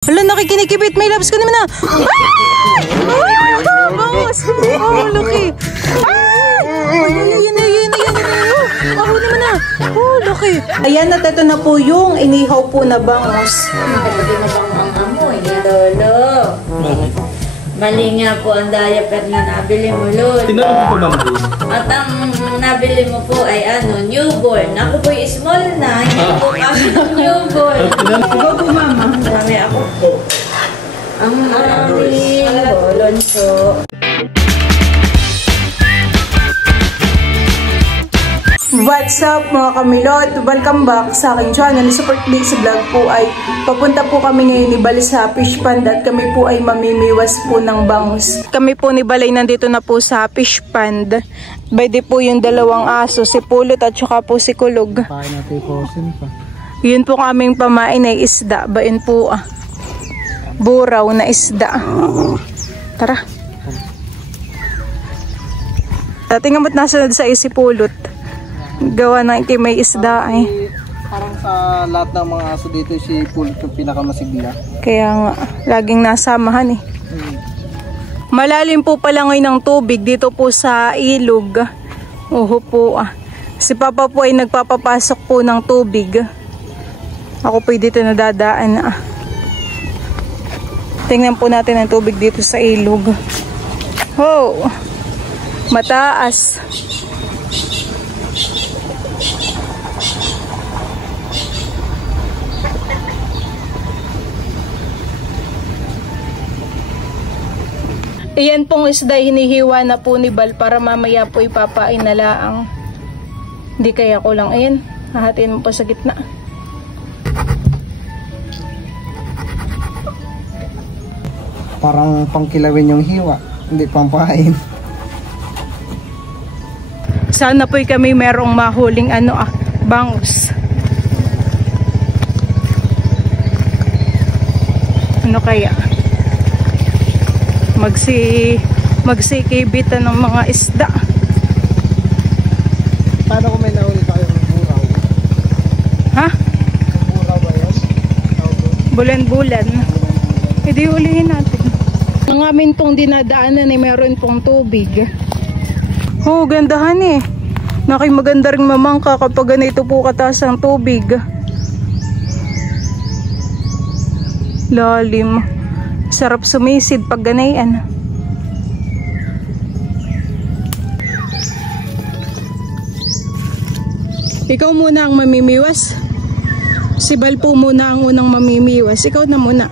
Hala, nakikinikibit. May labs ka naman na. Ay! Bangus! Oh, laki. Ay! Yan. Oh, naman na. Oh, laki. Ayan, at ito na po yung inihaw po na bangus. Pwede na bang ang amoy? Lolo. Mali nga po ang diaper na nabili mo, Lolo. Tinanong ko pa ma'am. At ang nabili mo po ay newborn. Ako po yung small na, hindi po kami newborn. Go po, mama. Marami ako po. Ang maraming bolonso. What's up mga kamilot? Welcome back sa aking channel. Super Clicks Vlog po ay papunta po kami ngayon ni Balay sa fish pond at kami po ay mamimiwas po ng bangus. Kami po ni Balay nandito na po sa fish pond. Pwede po yung dalawang aso, si Pulot at saka po si Kulog. Paano natin iposin pa? Yun po kaming pamain ay isda. Bain po buraw na isda. Tara. Tingnan mo't nasunod sa si Pulot. Gawa ng may isda ay. Parang sa lahat ng mga aso dito si Pulot yung pinakamasigla. Kaya nga, laging nasamahan eh. Malalim po pala ngayon ng tubig dito po sa ilog. Oho po Si Papa po ay nagpapapasok po ng tubig. Ako po dito nadadaan Tingnan po natin ang tubig dito sa ilog. Oh! Mataas. Iyan pong isda hinihiwa na po ni Bal para mamaya po ipapain na laang. Hindi kaya ko lang. Ayan, hahatiin mo pa sa gitna. Parang pangkilawin yung hiwa, hindi pampain. Sana po'y kami merong mahuling bangus. Ano kaya? Magsikibitan ng mga isda. Paano kung may nahuli tayo ng buraw? Ha? Buraw ba yun? Bulan-bulan. Hindi ulihin natin. Ang amin pong dinadaanan ay meron pong tubig. Oh, gandahan eh. Maganda rin mamangka kapag ganito po kataas ang tubig. Lalim. Sarap sumisid pag ganayan. Ikaw muna ang mamimiwas. Si Bal po muna ang unang mamimiwas. Ikaw na muna.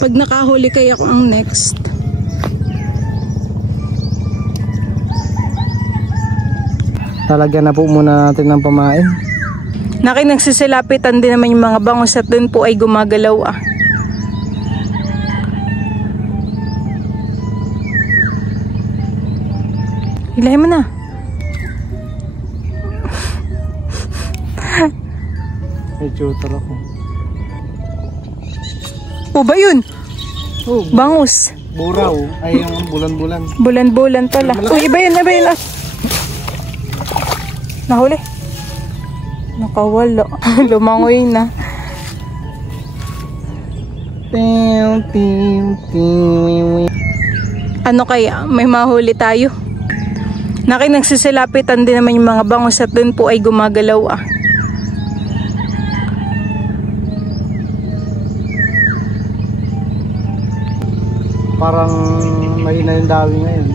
Pag nakahuli kayo ako ang next. Talagyan na po muna natin ng pamain. Nagsisilapitan din naman yung mga bangus at dun po ay gumagalaw Ilahin mo na. May tutor ako. O ba yun? Oh, Bangus. buraw. Ay yung bulan-bulan. Bulan-bulan pala. Uy, iba yun. Nahuli. Nakawala. Lumangoy na. Ano kaya? May mahuli tayo? Nagsisilapitan din naman yung mga bangus at dun po ay gumagalaw Parang mahina yung dawi ngayon.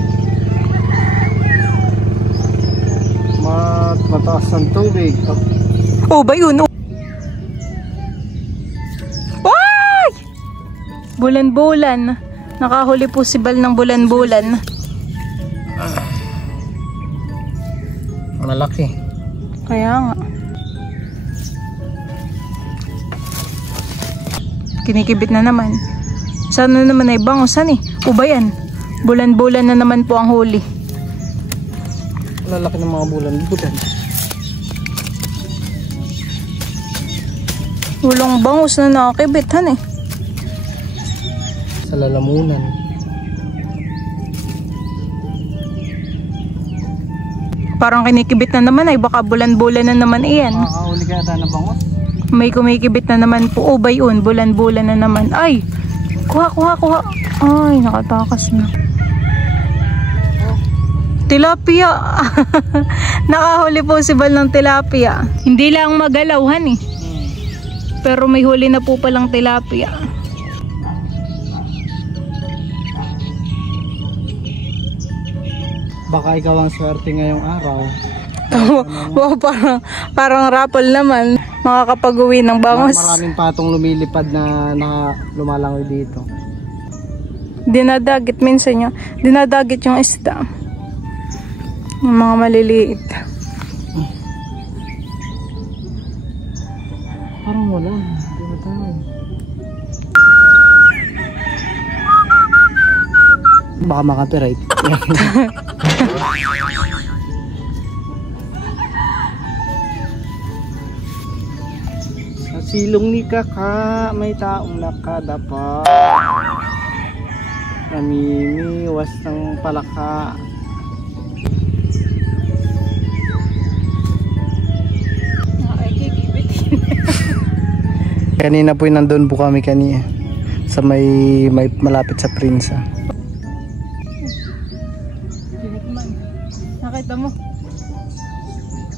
Mataas ng tubig. Oh, ba yun? Ay! Bulan-bulan. Nakahuli po si Bal ng bulan-bulan. Malaki. Kaya nga. Kinikibit na naman. Sana naman ay bangusan Uba yan. Bulan-bulan na naman po ang huli. Lalaki ng mga bulan-bulan. Walang bangus na nakakibit Sa lalamunan. Parang kinikibit na naman baka bulan-bulan na naman iyan. Makakahuli kaya tayo ng bangus? May kumikibit na naman po. Oh, bayon. Bulan-bulan na naman. Ay! Kuha. Ay, nakatakas na. Tilapia. Nakahuli po si Bal ng tilapia. Hindi lang magalawhan eh. Pero may huli na po palang tilapia. Baka ikaw ang swerte ngayong araw. Wow, parang raffle naman. Makakapag-uwi ng bangos. Maraming patong lumilipad na lumalangoy dito. Dinadagit minsan yung dinadagit yung isda. Yung mga maliliit. Parang wala. Hindi ba tayo? Baka makapiright. Sa silong ni Kaka, may taong nakadapa. Namimiwas ng palaka. Kanina po nandun po kami kanina sa may malapit sa Prinsa.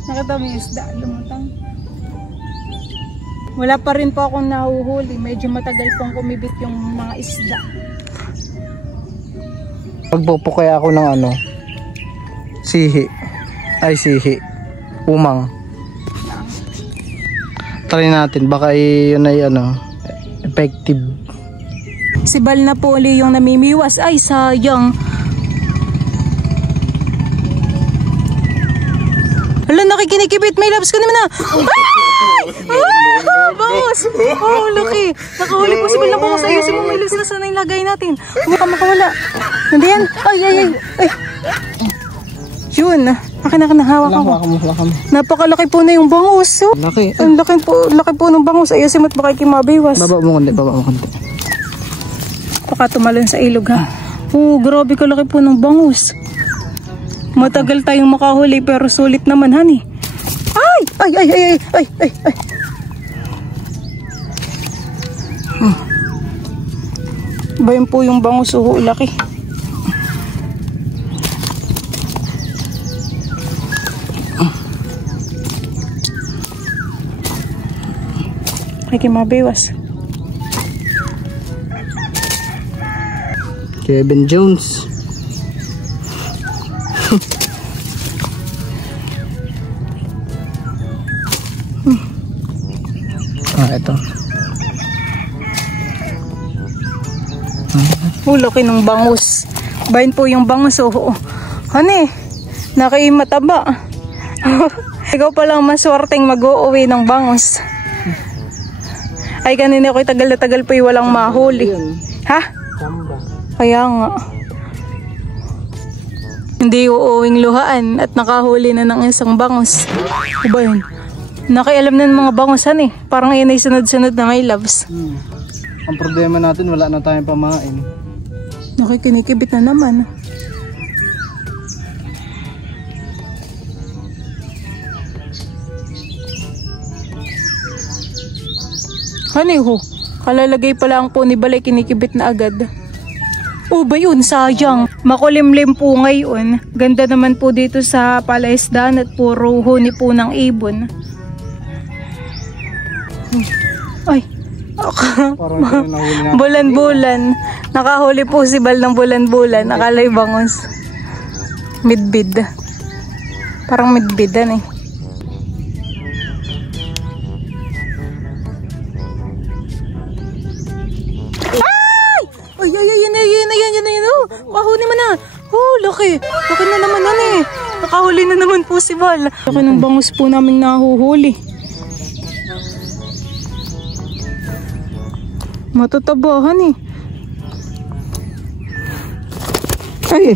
Nakita mo yung isda, lumutang. Wala pa rin po akong nahuhuli. Medyo matagal pong kumibit yung mga isda. Pagpupo kaya ako ng sihi. Umang. Try natin, baka yun ay effective. Si Bal na po uli yung namimiwas. Ay, sayang. Hala, nakikinikibit. May labs ka naman na. Bangus! Oh, laki. Nakahuli po si Bal na bangus. Ayusin mo, may labs na sana yung lagay natin. Huwag ka makawala. Nandiyan. Ay. Yun. Akin hawak ako. Napakalaki po na yung bangus. Oh. Laki. Ang laki po ng bangus. Ayusin mo at baka kimabiwas. Baba mo konti. Baka tumalon sa ilog ha. Oh, grabe kalaki po ng bangus. Matagal tayong makahuli pero sulit naman hani. Ay. Bayan po yung bangus. Oh, laki. Ay, kimabiwas. Kevin Jones. Ito. Laki ng bangus. Bayan po yung bangus. Oh. Hani, nakimataba. Ikaw palang maswerteng mag-uuwi ng bangus. Ay, kanina ako'y tagal na tagal po yung walang mahuli. Ha? Kaya nga. Hindi uuwing luhaan at nakahuli na ng isang bangus. O ba yun? Nakialam na ng mga bangusan eh. Parang yun ay sunod-sunod na may loves. Ang problema natin, wala na tayong pamain. Nakikinikibit na naman. Hani ho, kalalagay pa lang po ni Balay, kinikibit na agad. Oh ba yun, sayang. Makulimlim po ngayon. Ganda naman po dito sa palaisdaan at puro huni po ng ibon. Ay, bulan-bulan. Nakahuli po si Bal ng bulan-bulan. Akala'y bangus. Midbid. Parang midbidan eh. Yan. Kahuli mo na. Oh, laki. Laki na naman yan eh. Nakahuli na naman po si Bal. Laki ng bangus po namin nahuhuli. Matatabahan eh. Ay.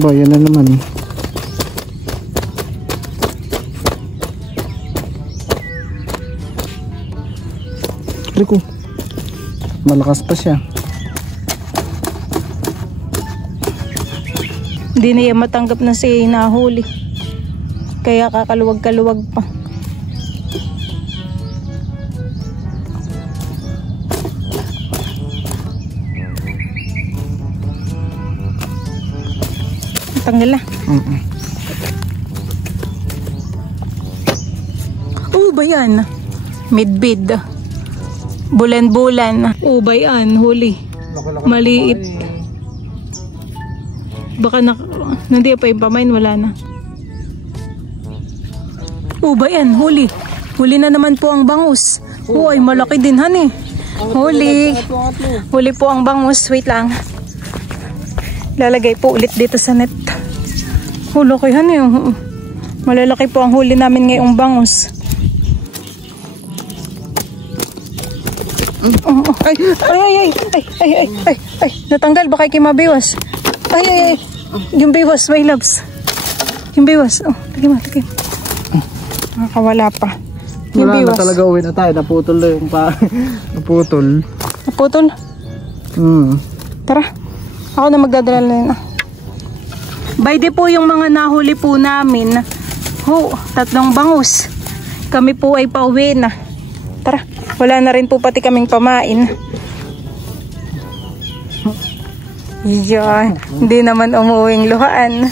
Bayan na naman. Rico. Malakas pa siya. Hindi na yan matanggap na siya nahuli. Kaya kakaluwag-kaluwag pa. Tanggal na. Ba yan? Midbid. Bulan-bulan. Ba yan? Huli. Maliit. Baka hindi pa yung pamain, wala na. Ba yan? Huli. Huli na naman po ang bangus. Ay, malaki din han eh. Huli. Huli po ang bangus. Wait lang. Lalagay po ulit dito sa net. Laki han eh. Malalaki po ang huli namin ngayong bangus. Ay, natanggal, baka kayo mabiwas. Ay, yung biwas, my loves. Yung biwas, lagi mo. Nakawala pa. Yung wala biwas. Na talaga, uwi na tayo, naputol na yung naputol. Naputol? Tara, ako na magdadala na yun. By the po yung mga nahuli po namin, 3 bangus. Kami po ay pauwi na. Tara, wala na rin po pati kaming pamain. Yan, hindi naman umuwing luhaan.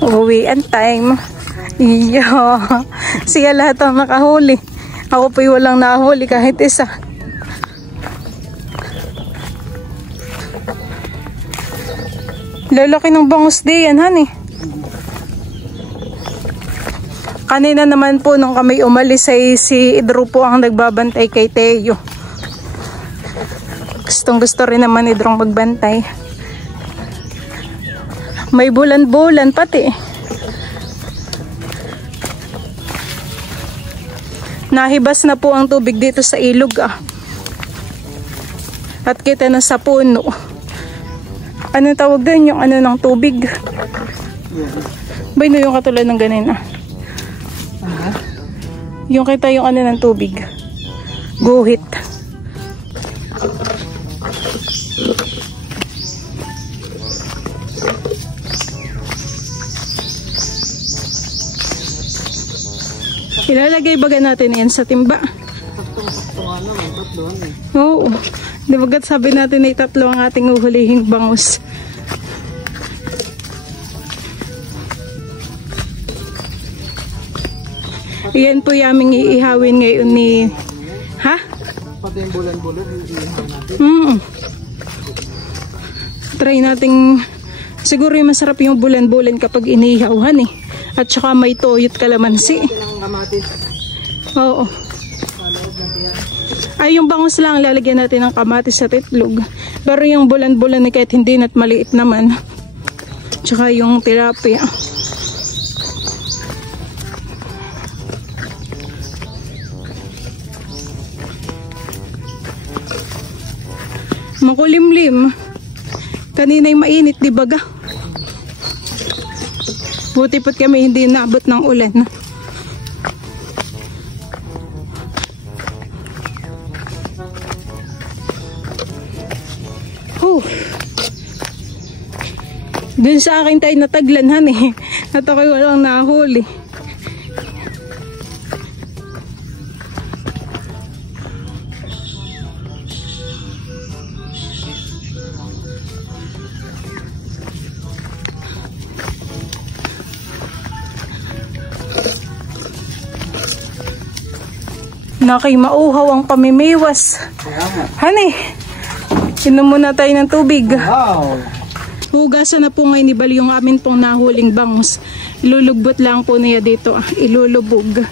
Uwian time. Yan, siya lahat ang nakahuli. Ako po'y walang nahuli kahit isa. Lalaki ng bangus di yan, honey. Kanina naman po nung kami umalis ay si Idro po ang nagbabantay kay Teo. Gustong gusto rin naman Idrong magbantay. May bulan-bulan pati. Nahibas na po ang tubig dito sa ilog At kita na sa puno. Ano tawag doon? Yung ano ng tubig. Ba yun yung katulad ng ganun Yung kita yung ano ng tubig. Guhit. Ilalagay baga natin yan sa timba. Oo. Di bagat sabi natin ay 3 ang ating uhulihing bangus. Iyan po yaming iihawin ngayon ni... Ha? Pati yung bulan-bulan iihawin natin. Try nating... Siguro yung masarap yung bulan-bulan kapag inihawan At saka may toyot kalamansi. Oo. Ay, yung bangus lang lalagyan natin ng kamatis at itlog. Pero yung bulan-bulan kahit hindi na't maliit naman. Tsaka yung tilapia. Makulimlim. Kanina'y mainit, di baga? Buti pat kami hindi naabot ng ulan. Dun sa akin tayo nataglanhan At ako'y walang nahuli. Nakay mauhaw ang pamimiwas. Honey, inom muna tayo ng tubig. Wow! Hugasan na po ngayon ni Bali yung amin pong nahuling bangus. Ilulugbot lang po niya dito. Ilulubog.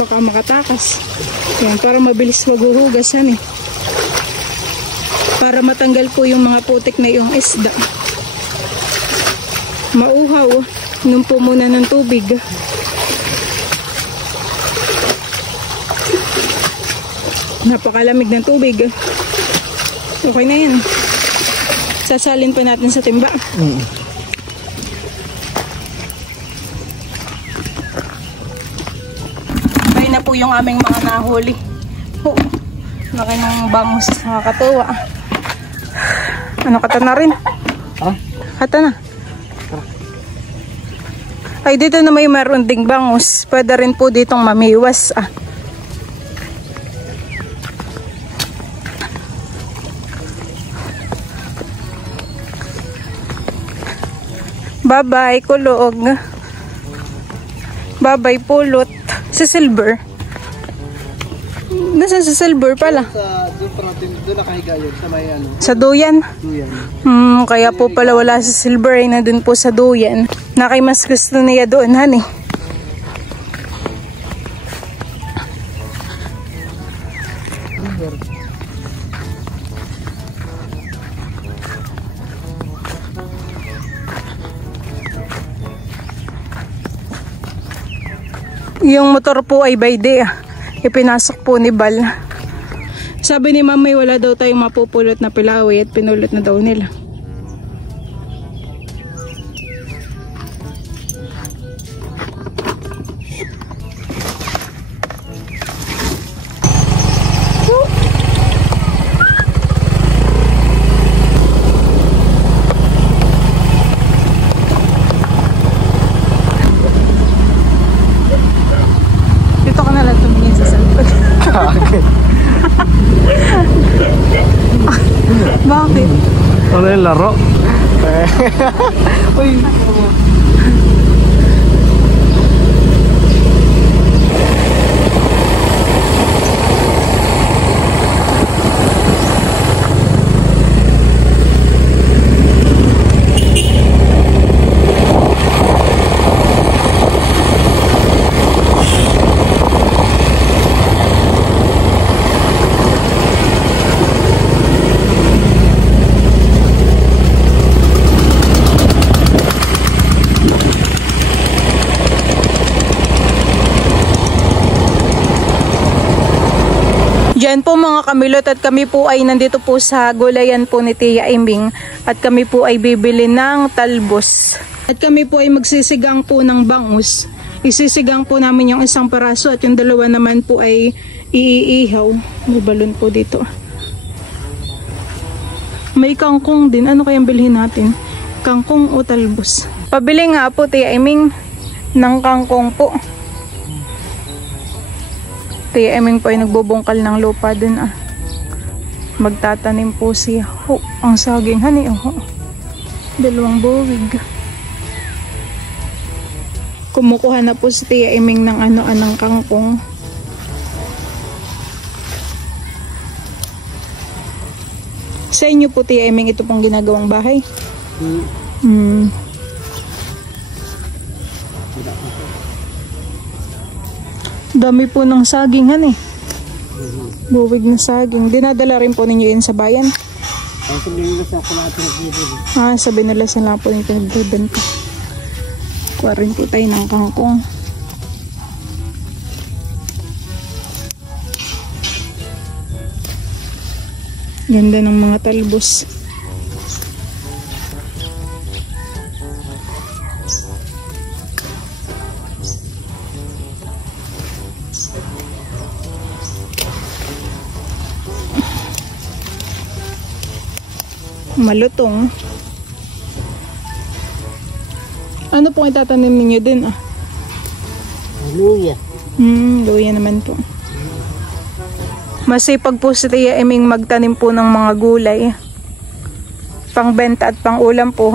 Baka makatakas. Yan, para mabilis maghuhugasan Para matanggal po yung mga putik na yung isda. Mauhaw. Inom po muna ng tubig. Napakalamig ng tubig. Okay na yan. Sasalin pa natin sa timba. Ayun na po yung aming mga nahuli. Laki ng bangus. Nakakatuwa. Ano, kata na rin? Kata na. Ay, dito na may meron ding bangus. Pwede rin po ditong mamiwas. Bye-bye, kulog. Bye-bye, pulot. Sa silver. Nasaan sa silver pala? Doon nakahiga yun, sa may ano. Sa duyan? Duyan. Kaya po pala wala sa silver ay nandun po sa duyan. Nakay mas gusto niya doon, honey. Yung motor po ay by day. Ipinasok po ni Bal. Sabi ni Mamay wala daw tayong mapupulot na pilaway at pinulot na daw nila. Dito ka na lang tumingin sa cellphone. Bakit? Ano yung laro? Uy. Diyan po mga kamilot at kami po ay nandito po sa gulayan po ni Tia Iming at kami po ay bibili ng talbos. At kami po ay magsisigang po ng bangus. Isisigang po namin yung isang paraso at yung dalawa naman po ay iihaw. May balon po dito. May kangkong din. Ano kayang bilhin natin? Kangkong o talbos? Pabili nga po Tia Iming ng kangkong po. Tia Eming po ay nagbubungkal ng lupa dun Magtatanim po siya. Ang saging honey. Dalawang buwig. Kumukuha na po si Tia Eming ng anong kangkong. Sa inyo po Tia Eming ito pong ginagawang bahay? Dami po ng saging buwig na saging. Dinadala rin po ninyo yun sa bayan? Sabi nila sa lang po nito nagbibenta. Kuha rin po tayo ng kangkong. Ganda ng mga talbos. Malutong. Ano pong itatanim ninyo din Luya. Luya naman po. Masipag po si Tia Eming magtanim po ng mga gulay. Pangbenta at pangulam po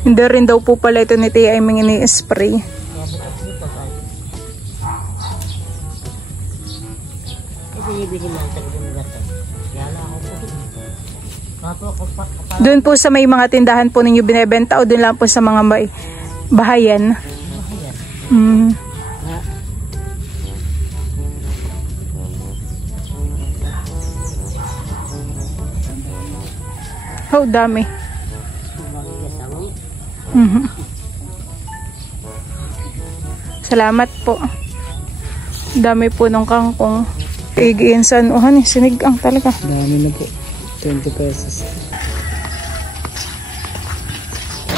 Hindi rin daw po pala ito ni Tia Eming ini-spray. Doon po sa may mga tindahan po ninyo binebenta o doon lang po sa mga may bahayan? Dami. Salamat po. Dami po ng kangkong. Igiinsan sinigang talaga. Dami na po. 20 pesos.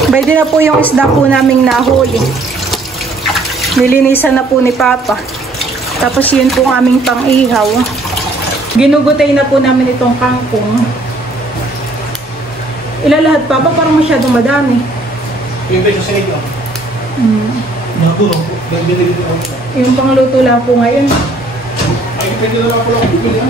Pwede na po yung isda po naming nahuli. Nilinisan na po ni Papa. Tapos yun po ang aming pang-ihaw. Ginugutay na po namin itong kangkong. Ilalahat pa ba? Parang masyadong madami. Yung beso sa inyo. Nakuro po. Yung pangluto lang po ngayon. Ay, pwede na lang po lang bibili.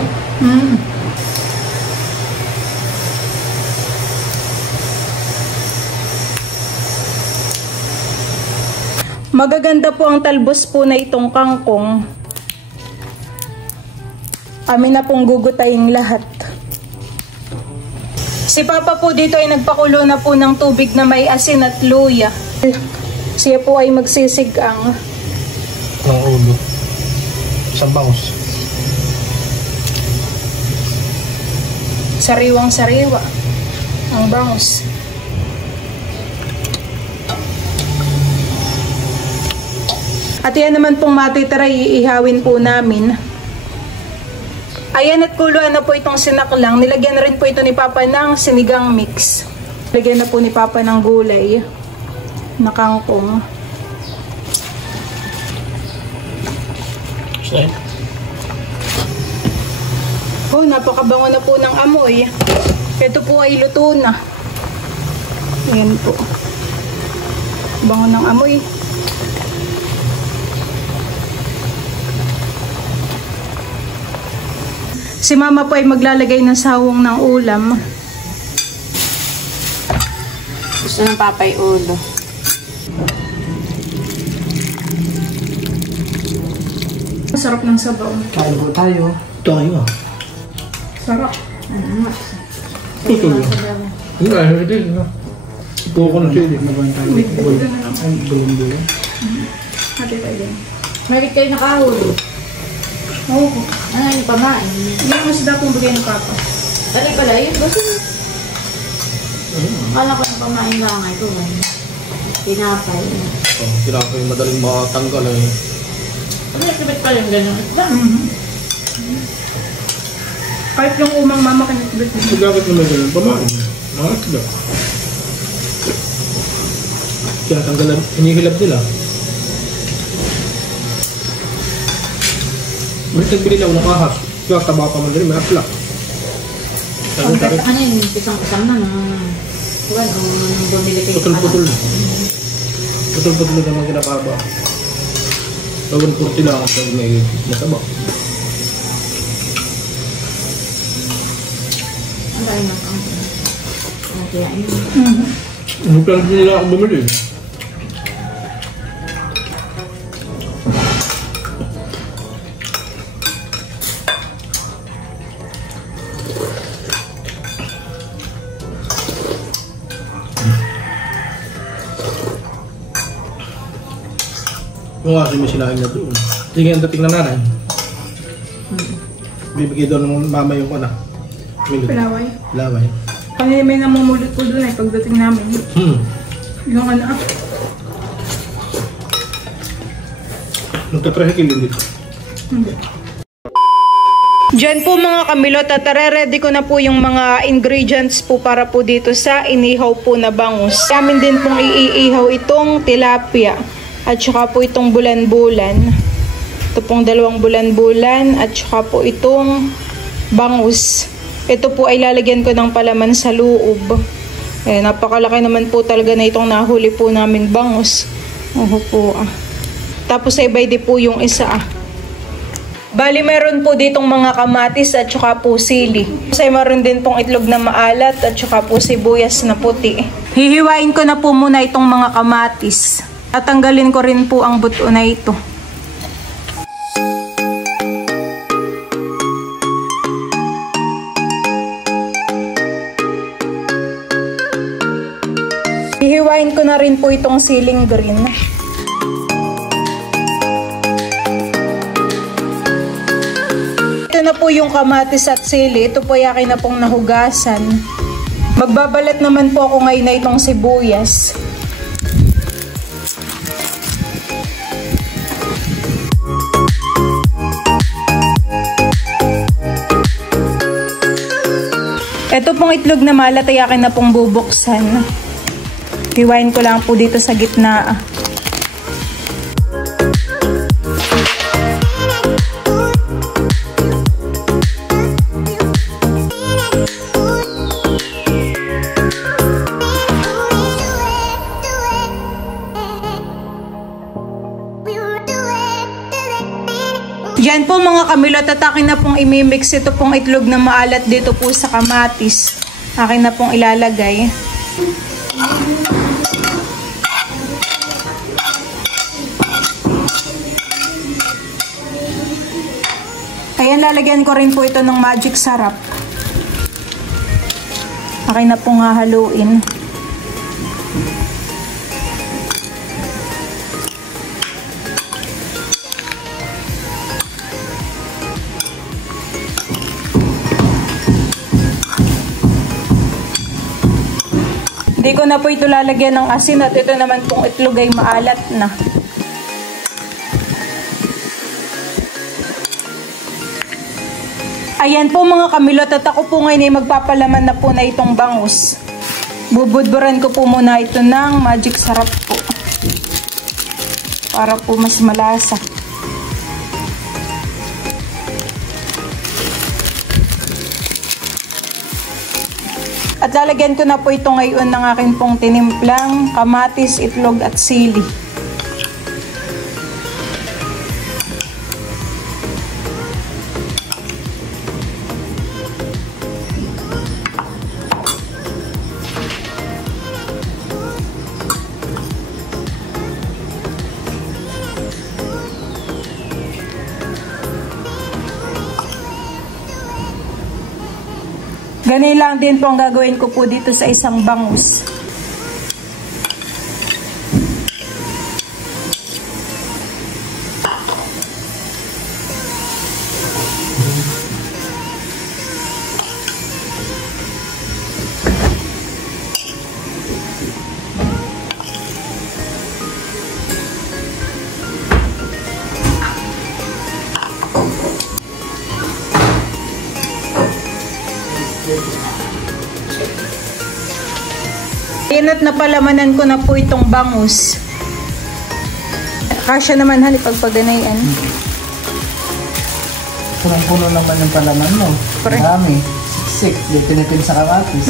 Magaganda po ang talbos po na itong kangkong. Amin na pong gugutayin lahat. Si Papa po dito ay nagpakulo na po ng tubig na may asin at luya. Siya po ay magsisigang. Ang ulo. Isang bangus. Sariwang sariwa. Ang bangus. At yan naman pong matitira, iihawin po namin. Ayan at kuluan na po itong sinaklang. Nilagyan na rin po ito ni Papa ng sinigang mix. Nilagyan na po ni Papa ng gulay na kangkong. Oh, napakabango na po ng amoy. Ito po ay luto na. Ayan po. Bango ng amoy. Si Mama po ay maglalagay ng sawong ng ulam. Gusto ng papay ulo. Masarap ng sabaw. Kain po tayo. Tayo ah. Sarap. Ito yun. Hindi, hindi. Ipo ko na siya. Wait, ito na lang. Ay, bulong-bulong. Hati tayo din. Bakit kayo nakahuli? Oo. Ano yung pamain? Hindi ang masda pong bigay ng Papa. Ano pala yun? Basta akala ko yung pamain lang ito. Tinapay. Tinapay yung madaling makatanggal eh. Ano yung sabit pala yung gano'n? Kahit yung umang mama kinitibit din. Magkakit naman ganun, pamain. Nakakit lang. Kaya tanggalan, hinihilap nila. May nagbili lang ng ahas. Kaya taba pa man rin, may aplak. Ano yun? Isang-isang na Kuwan o nang bumili kayo. Putol-putol na. Putol-putol na naman kinakaba. Tawag 40 lang kapag may mataba. Ang dahil ng kangkong. Kaya yun. Ano plan din nila ako bumili? Yung kasi may sinahin na doon. Sige, ang dating na nanay. Bibigay doon ng mama yung anak. Palaway. Laway. Kanina may namumulot po doon ay pagdating namin. Yung ano. Nagtatrahikil din dito. Hindi. Diyan po mga kamilot at ready ko na po yung mga ingredients po para po dito sa inihaw po na bangus. Amin din pong iihaw itong tilapia at saka po itong bulan-bulan. Ito pong 2 bulan-bulan at saka po itong bangus. Ito po ay lalagyan ko ng palaman sa loob. Napakalaki naman po talaga na itong nahuli po naming bangus. Po. Tapos ay bayde po yung isa. Bali meron po ditong mga kamatis at saka po sili. Tapos ay meron din pong itlog na maalat at saka po sibuyas na puti. Hihiwain ko na po muna itong mga kamatis. At tanggalin ko rin po ang buto na ito. Hihiwain ko na rin po itong siling green. Ito na po yung kamatis at sili. Ito po ay akin na pong nahugasan. Magbabalat naman po ako ngayon na itong sibuyas. Ito pong itlog na malat ay akin na pong bubuksan. Hiwain ko lang po dito sa gitna. Yan po mga kamilot, at akin na pong imimix ito pong itlog na maalat dito po sa kamatis. Akin na pong ilalagay. Ayan, lalagyan ko rin po ito ng magic sarap. Akin na pong hahaluin. Hindi ko na po ito lalagyan ng asin at ito naman pong itlog ay maalat na. Ayan po mga kamilot, at ako po ngayon ay magpapalaman na po na itong bangus. Bubudburan ko po muna ito ng magic sarap po. Para po mas malasa. At lalagyan ko na po ito ngayon ng aking pong tinimplang kamatis, itlog at sili. Ganun lang din po ang gagawin ko po dito sa isang bangus. At napalamanan ko na po itong bangus. Kasya naman hali pagpaganayan. Punong-puno naman yung palaman mo. Marami. Siksik. Hindi tinipid sa kamatis.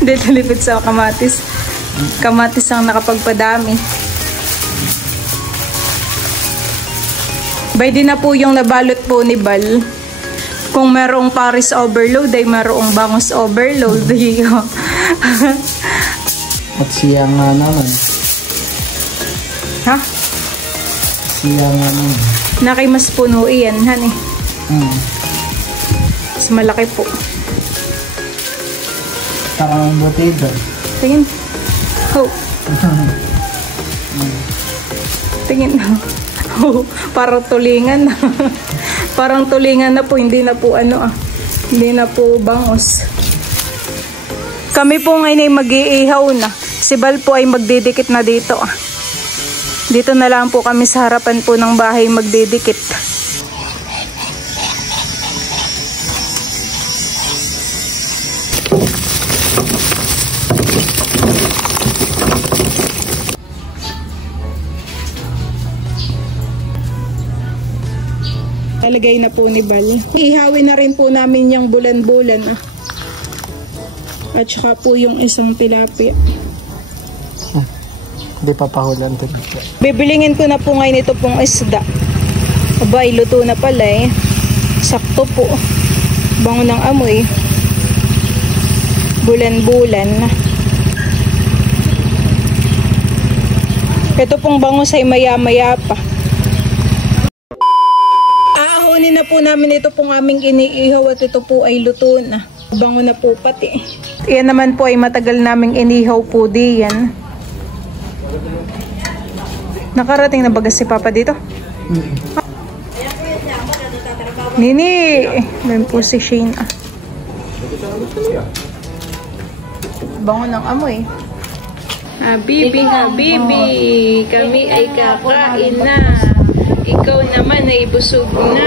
Hindi tinipid sa kamatis. Kamatis ang nakapagpadami. Bay din na po yung nabalot po ni Bal. Kung merong Paris overload ay merong bangus overload. At siya nga naman. Ha? Siya nga naman. Nakimas puno iyan, hani. Mas malaki po. Parang butido. Tingin. Oh. Tingin. Oh, parang tulingan na. Parang tulingan na po, hindi na po ano hindi na po bangus. Kami po ngayon ay mag-iihaw na. Si Bal po ay magdidikit na dito. Dito na lang po kami sa harapan po ng bahay magdidikit. Talagay na po ni Bal. Ihawin na rin po namin yung bulan-bulan. At saka po yung isang tilapia. Hindi papahulan din. Bibilingin ko na po ngayon ito pong isda. Aba, iluto na pala eh. Sakto po. Bango ng amoy. Bulan-bulan. Ito pong bangus ay maya-maya pa. Aahonin na po namin ito pong aming iniihaw at ito po ay luto na. Bango na po pati. Yan naman po ay matagal naming inihaw po diyan. Nakarating na baga si Papa dito? Nini! Yan po si Shane. Bango ng amoy. Habibi, Habibi! Kami ay kakain na. Ikaw naman ay busog na.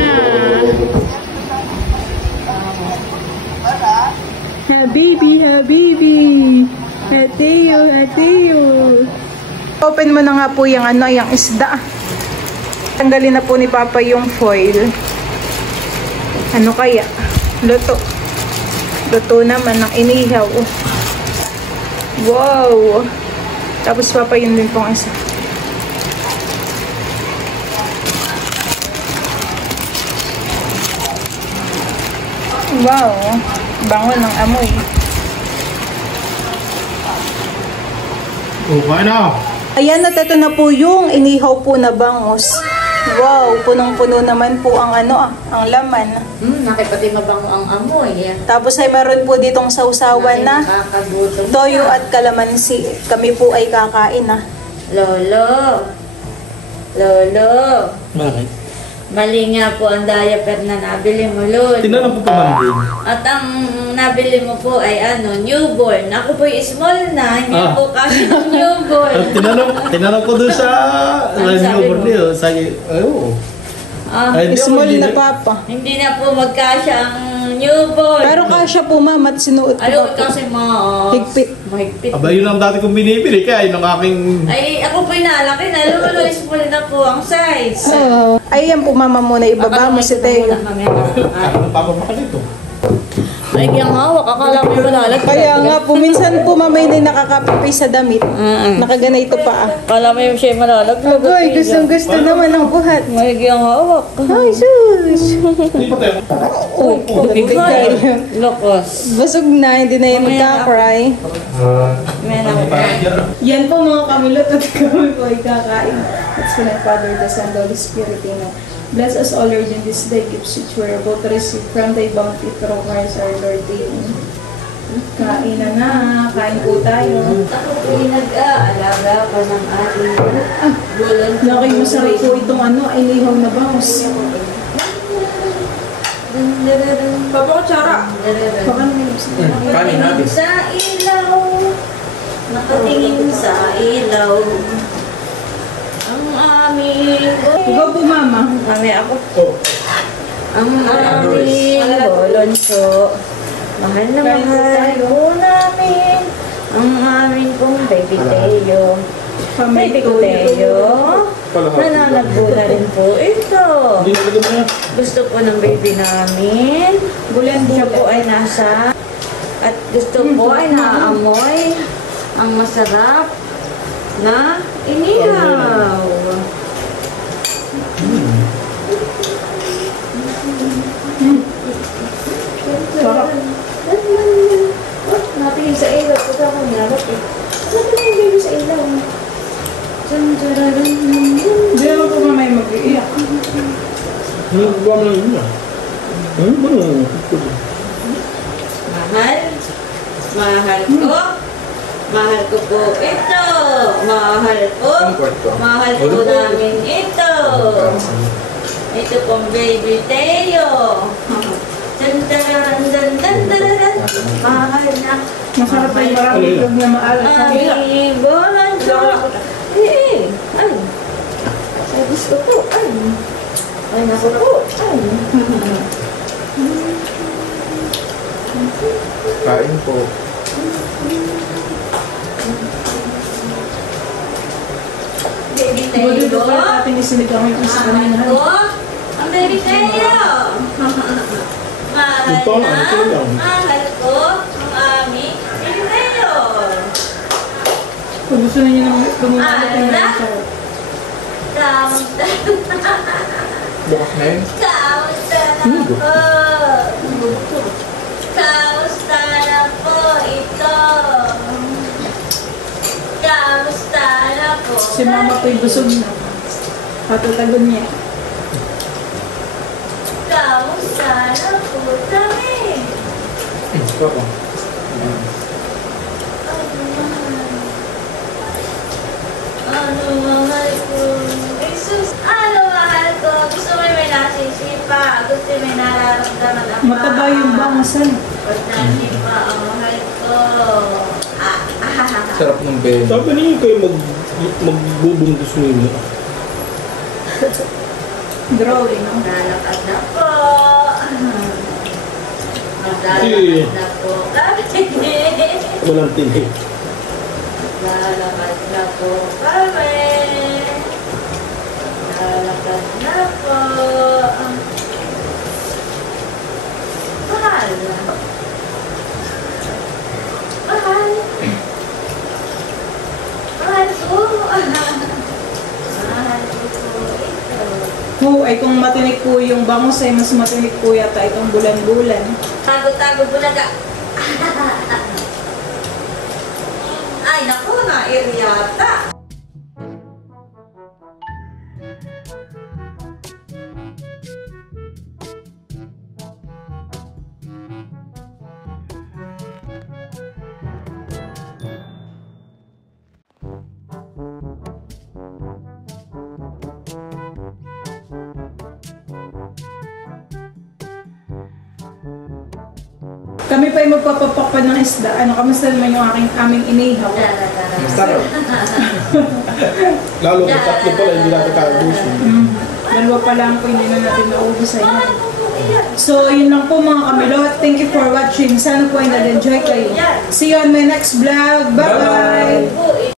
Habibi, Habibi! Hateo, hateo! Open mo na nga po yung yung isda. Tanggalin na po ni Papa yung foil. Ano kaya? Luto. Luto naman ng inihaw. Wow! Tapos Papa yun din pong isa. Wow, bango ng amoy. Okay na. Ayan, at ito na po yung inihaw po na bangus. Wow, punong-puno naman po ang ang laman. Nakipati mabango ang amoy. Tapos ay meron po ditong sausawan na Nakakagutom toyo ka. at kalamansi. Kami po ay kakain na. Lolo. Lolo. Bakit? Mali nga po ang diaper na nabili mo, Lolo. Tinanong ko pa man din. At ang nabili mo po ay newborn. Ako po ay small na, hindi po kasi ng newborn. Tinanong ko doon sa Ano sabi mo? niyo. Sabi, oo. Ay, di ako, Small hindi na papa. Hindi na po magkasya ang newborn. Pero kasya po ma'am at sinuot ko Ayaw pa po. kasi Higpit. mahigpit. Aba, yun ang dati kong binibili. Kaya yun ang aking... Ay, ako po ay nalaki na. Lolo, small na po ang size. Oh. Ay, yan po mama muna. Ibaba mo si Teo. Ano papapakal ito? Ay, yung hawak. Akala ko malalag. Kaya nga po, minsan po mama hindi nakakapipi sa damit. Nakaganito pa ah. Akala mo yung siya malalag. Agoy, gustong-gusto naman ang buhat. May yung hawak. Ay, sus! Hindi pa tayo. Bigay. Lokos. Busog na, hindi na yan magkakry. May nakapag. Yan po mga kamilot at kami po ay kakain. It's for my Father, the Son, the Holy Spirit, Amen. Bless us all, Lord, in this day. Keep which we are able to receive from thy bounty through Christ our Lord. Amen. Kain na. Kain po tayo. Ako po yung nag-aalaga pa ng ating bulan. Laki masarap po itong inihaw na bangus. Papa ko, tsara. Baka Nakatingin sa ilaw. Nakatingin sa ilaw. Ang aming... Ikaw po, mama. Mami, ako. Oh. Ang aming bolonso. Mahal na mahal po namin. Ang aming pong baby Teo. Baby ko Teo. Nananagpo na rin po ito. Hindi na lagyan mo na. Gusto po ng baby namin. Siya po ay nasa. At gusto po ay naaamoy ang masarap na inihaw. Natingin sa ilaw. Ito ako nalap eh. Ano yung baby sa ilaw? Hindi naman po mama yung mag-iiyak. Nagawa mo lang yun na. Mahal. Mahal ko. Mahal ko po ito. Mahal ko. Mahal ko namin ito. Ito pong baby Teo. Mahal na. Masarap pa yung maraming itlog na maalat na nila. Ay, bolan ko. Ay. Ay, gusto ko. Ay. Ay, naku po. Ay. Kain po. Baby Budo Teo. pa natin isinigang yung isa kanina. Mahal ko. Ang baby Teo. Mahal Ito, na. ito lang. Mahal ko. Ang aming baby Teo. Kung gusto ninyo nang gumawa kayo Ala. ng sarap. Kamusta? Bukas na yun. Kamusta na po? Kamusta na po ito? Kamusta na po? Si mama po'y busog na. Patutagon niya. Kamusta na po kami? Papa. Ano mahal ko? Jesus! Ano mahal ko? Gusto mo may nasisipa. Gusto mo may nararamdaman ako. Mataba yung bangasan. Pag nasipa ang mahal ko. Sarap ng bed. Sabi niyo kayo magbubungkus ninyo. Drawing. Maglalakad na po. Maglalakad na po kami. Walang tinig. Maglalakad na po kami. Maglalakad na po. Mahal. Mahal. Mahal ko. Mahal ko po ito. Ay kung matinik po yung bangus ay mas matinik po yata itong bulan-bulan. Tago-tago bulaga. Ay, naku, na-iryata. Kami pa yung magpapapak pa ng isda. Ano, kamusta naman yung aming inihaw? Masarap. Lalo kung tatlo pala, hindi natin kakabusin. Dalawa pa lang po, hindi na natin naubos ay So, yun lang po mga kamilot. Thank you for watching. Sana po ay nag-enjoy kayo. See you on my next vlog. Bye-bye!